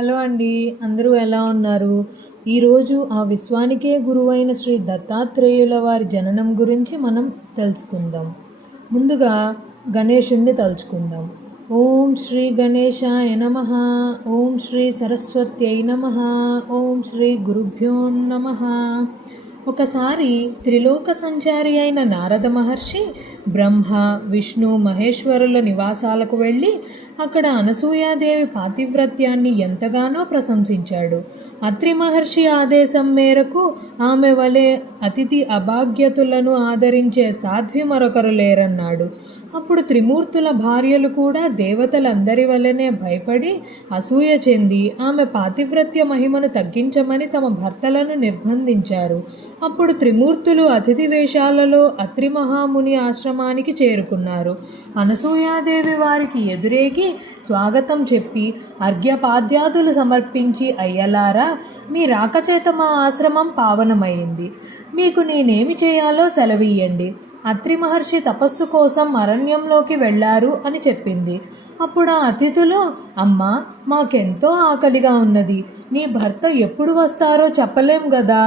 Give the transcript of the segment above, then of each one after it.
Hello అండి. అందరూ ఎలా ఉన్నారు? ఈరోజు ఆ విశ్వానికే గురువైన శ్రీ దత్తాత్రేయుల వారి జననం గురించి మనం తెలుసుకుందాం. ముందుగా గణేశుణ్ణి తలుచుకుందాం. ఓం శ్రీ గణేశాయ నమః. ఓం శ్రీ సరస్వత్యై నమః. ఓం శ్రీ గురుభ్యో నమః. ఒకసారి త్రిలోక సంచారి అయిన నారద మహర్షి బ్రహ్మ, విష్ణు, మహేశ్వరుల నివాసాలకు వెళ్ళి అక్కడ అనసూయాదేవి పాతివ్రత్యాన్ని ఎంతగానో ప్రశంసించాడు. అత్రి మహర్షి ఆదేశం మేరకు ఆమె వలె అతిథి అభాగ్యతులను ఆదరించే సాధ్వి మరొకరు లేరన్నాడు. అప్పుడు త్రిమూర్తుల భార్యలు కూడా దేవతలందరి వలనే భయపడి అసూయ చెంది ఆమె పాతివ్రత్య మహిమను తగ్గించమని తమ భర్తలను నిర్బంధించారు. అప్పుడు త్రిమూర్తులు అతిథి వేషాలలో అత్రి మహాముని ఆశ్రమానికి చేరుకున్నారు. అనసూయాదేవి వారికి ఎదురేగి స్వాగతం చెప్పి అర్ఘ్యపాద్యాదులు సమర్పించి, అయ్యలారా, మీ రాకచేత మా ఆశ్రమం పావనమైంది. మీకు నేనేమి చేయాలో సెలవీయండి. అత్రి మహర్షి తపస్సు కోసం అరణ్యంలోకి వెళ్ళారు అని చెప్పింది. అప్పుడు ఆ అతిథులు, అమ్మా, మాకెంతో ఆకలిగా ఉన్నది. నీ భర్త ఎప్పుడు వస్తారో చెప్పలేం గదా,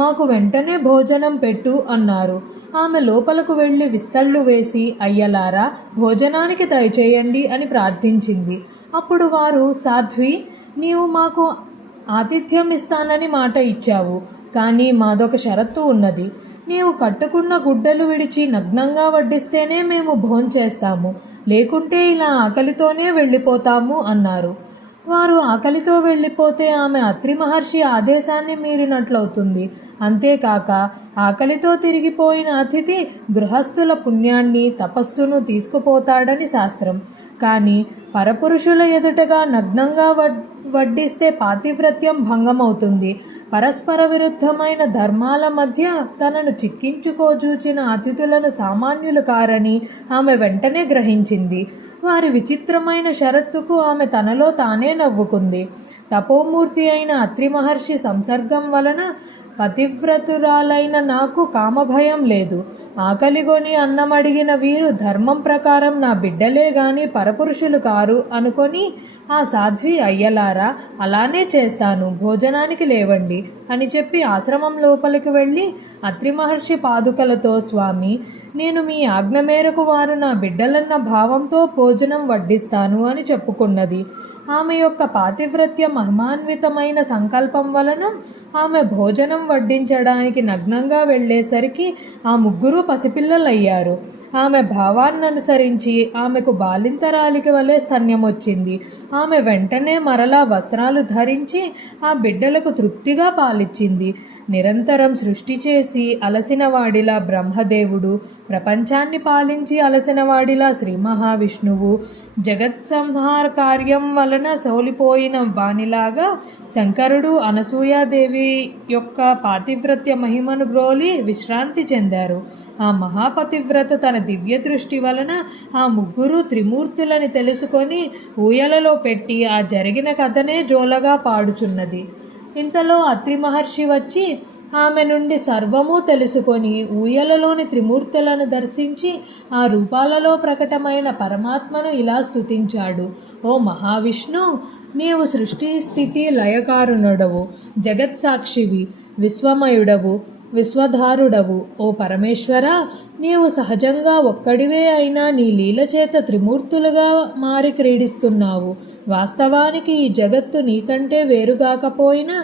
మాకు వెంటనే భోజనం పెట్టు అన్నారు. ఆమె లోపలకు వెళ్ళి విస్తళ్ళు వేసి, అయ్యలారా, భోజనానికి దయచేయండి అని ప్రార్థించింది. అప్పుడు వారు, సాధ్వి, నీవు మాకు ఆతిథ్యం ఇస్తానని మాట ఇచ్చావు, కానీ మాదొక షరత్తు ఉన్నది. నీవు కట్టుకున్న గుడ్డలు విడిచి నగ్నంగా వడ్డిస్తేనే మేము భోంచేస్తాము, లేకుంటే ఇలా ఆకలితోనే వెళ్ళిపోతాము అన్నారు. వారు ఆకలితో వెళ్ళిపోతే ఆమె అత్రి మహర్షి ఆదేశాన్ని మీరినట్లవుతుంది. అంతేకాక ఆకలితో తిరిగిపోయిన అతిథి గృహస్థుల పుణ్యాన్ని, తపస్సును తీసుకుపోతాడని శాస్త్రం. కానీ పరపురుషుల ఎదుటగా నగ్నంగా వడ్డిస్తే పాతివ్రత్యం భంగమవుతుంది. పరస్పర విరుద్ధమైన ధర్మాల మధ్య తనను చిక్కించుకోజూచిన అతిథులను సామాన్యులు కారని ఆమె వెంటనే గ్రహించింది. వారి విచిత్రమైన షరతుకు ఆమె తనలో తానే నవ్వుకుంది. తపోమూర్తి అయిన అత్రి మహర్షి సంసర్గం వలన పతివ్రతురాలైన నాకు కామభయం లేదు. ఆకలిగొని అన్నమడిగిన వీరు ధర్మం ప్రకారం నా బిడ్డలే గాని పరపురుషులు కారు అనుకొని ఆ సాధ్వి, అయ్యలారా, అలానే చేస్తాను, భోజనానికి లేవండి అని చెప్పి ఆశ్రమం లోపలికి వెళ్ళి అత్రి మహర్షి పాదుకలతో, స్వామి, నేను మీ ఆజ్ఞ మేరకు వారు నా బిడ్డలన్న భావంతో భోజనం వడ్డిస్తాను అని చెప్పుకున్నది. ఆమె యొక్క పాతివ్రత్య మహిమాన్వితమైన సంకల్పం వలన ఆమె భోజనం వడ్డించడానికి నగ్నంగా వెళ్ళేసరికి ఆ ముగ్గురు పసిపిల్లలయ్యారు. ఆమె భావాన్ననుసరించి ఆమెకు బాలింతరాలికి వలె స్తన్యం వచ్చింది. ఆమె వెంటనే మరలా వస్త్రాలు ధరించి ఆ బిడ్డలకు తృప్తిగా పాలిచ్చింది. నిరంతరం సృష్టి చేసి అలసినవాడిలా బ్రహ్మదేవుడు, ప్రపంచాన్ని పాలించి అలసినవాడిలా శ్రీ మహావిష్ణువు, జగత్సంహార కార్యం వలన సోలిపోయిన వానిలాగా శంకరుడు అనసూయాదేవి యొక్క పాతివ్రత్య మహిమను గ్రోలి విశ్రాంతి చెందారు. ఆ మహాపతివ్రత తన దివ్య దృష్టి వలన ఆ ముగ్గురు త్రిమూర్తులని తెలుసుకొని ఊయలలో పెట్టి ఆ జరిగిన కథనే జోలగా పాడుచున్నది. ఇంతలో అత్రి మహర్షి వచ్చి ఆమె నుండి సర్వము తెలుసుకొని ఊయలలోని త్రిమూర్తులను దర్శించి ఆ రూపాలలో ప్రకటమైన పరమాత్మను ఇలా స్తుతించాడు. ఓ మహావిష్ణు, నీవు సృష్టి స్థితి లయకారుణుడవు, జగత్సాక్షివి, విశ్వమయుడవు, విశ్వధారుడవు. ఓ పరమేశ్వర, నీవు సహజంగా ఒక్కడివే అయినా నీ లీలచేత త్రిమూర్తులుగా మారి క్రీడిస్తున్నావు. వాస్తవానికి ఈ జగత్తు నీకంటే వేరుగాకపోయినా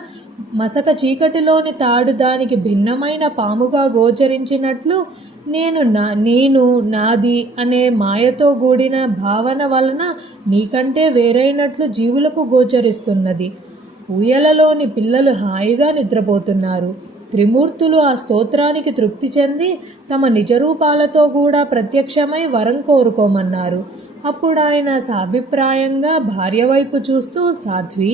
మసక చీకటిలోని తాడు దానికి భిన్నమైన పాముగా గోచరించినట్లు నేను నాది అనే మాయతో కూడిన భావన వలన నీకంటే వేరైనట్లు జీవులకు గోచరిస్తున్నది. ఊయలలోని పిల్లలు హాయిగా నిద్రపోతున్నారు. త్రిమూర్తులు ఆ స్తోత్రానికి తృప్తి చెంది తమ నిజరూపాలతో కూడా ప్రత్యక్షమై వరం కోరుకోమన్నారు. అప్పుడు ఆయన సాభిప్రాయంగా భార్య వైపు చూస్తూ, సాధ్వి,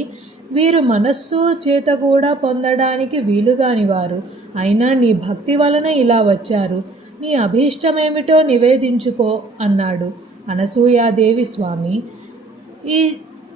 వీరు మనస్సు చేత కూడా పొందడానికి వీలుగానివారు, అయినా నీ భక్తి వలన ఇలా వచ్చారు. నీ అభీష్టమేమిటో నివేదించుకో అన్నాడు. అనసూయాదేవి, స్వామి, ఈ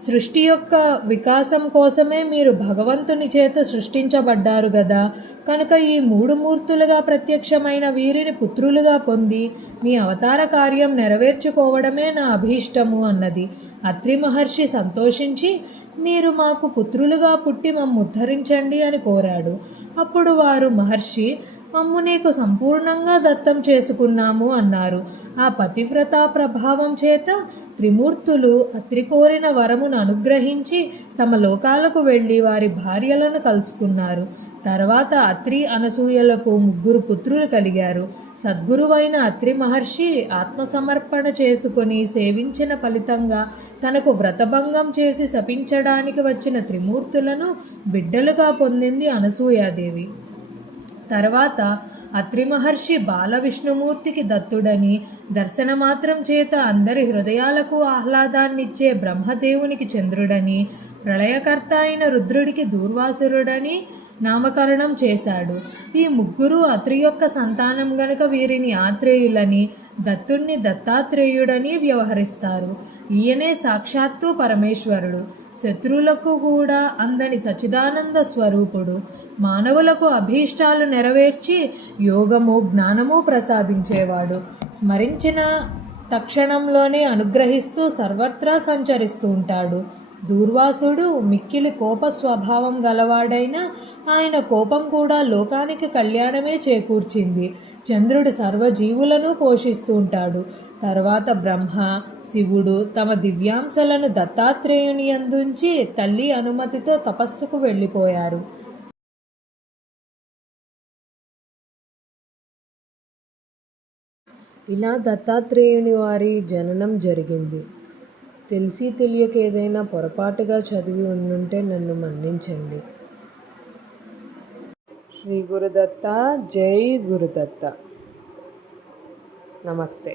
సృష్టి యొక్క వికాసం కోసమే మీరు భగవంతుని చేత సృష్టించబడ్డారు గదా, కనుక ఈ మూడు మూర్తులుగా ప్రత్యక్షమైన వీరిని పుత్రులుగా పొంది మీ అవతార కార్యం నెరవేర్చుకోవడమే నా అభీష్టము అన్నది. అత్రి మహర్షి సంతోషించి, మీరు మాకు పుత్రులుగా పుట్టి మమ్ము ఉద్ధరించండి అని కోరాడు. అప్పుడు వారు, మహర్షి, మమ్ము నీకు సంపూర్ణంగా దత్తం చేసుకున్నాము అన్నారు. ఆ పతివ్రత ప్రభావం చేత త్రిమూర్తులు అత్రి కోరిన వరమును అనుగ్రహించి తమ లోకాలకు వెళ్ళి వారి భార్యలను కలుసుకున్నారు. తర్వాత అత్రి అనసూయలకు 3 పుత్రులు కలిగారు. సద్గురువైన అత్రి మహర్షి ఆత్మసమర్పణ చేసుకొని సేవించిన ఫలితంగా తనకు వ్రతభంగం చేసి శపించడానికి వచ్చిన త్రిమూర్తులను బిడ్డలుగా పొందింది అనసూయాదేవి. తర్వాత అత్రి మహర్షి బాల విష్ణుమూర్తికి దత్తుడని, దర్శనమాత్రం చేత అందరి హృదయాలకు ఆహ్లాదాన్నిచ్చే బ్రహ్మదేవునికి చంద్రుడని, ప్రళయకర్త అయిన రుద్రుడికి దూర్వాసురుడని నామకరణం చేశాడు. ఈ 3 అత్రి యొక్క సంతానం గనుక వీరిని ఆత్రేయులని, దత్తుణ్ణి దత్తాత్రేయుడని వ్యవహరిస్తారు. ఈయనే సాక్షాత్తు పరమేశ్వరుడు. శత్రువులకు కూడా అందని సచిదానంద స్వరూపుడు. మానవులకు అభీష్టాలు నెరవేర్చి యోగము జ్ఞానము ప్రసాదించేవాడు. స్మరించిన తక్షణంలోనే అనుగ్రహిస్తూ సర్వత్రా సంచరిస్తూ ఉంటాడు. దూర్వాసుడు మిక్కిలి కోప స్వభావం గలవాడైన ఆయన కోపం కూడా లోకానికి కళ్యాణమే చేకూర్చింది. చంద్రుడు సర్వజీవులను పోషిస్తూ ఉంటాడు. తర్వాత బ్రహ్మ, శివుడు తమ దివ్యాంశలను దత్తాత్రేయుని యందుంచి తల్లి అనుమతితో తపస్సుకు వెళ్ళిపోయారు. ఇలా దత్తాత్రేయుని వారి జననం జరిగింది. తెలిసి తెలియక ఏదైనా పొరపాటుగా చదివి ఉండుంటే నన్ను మన్నించండి. శ్రీ గురుదత్త. జై గురుదత్త. నమస్తే.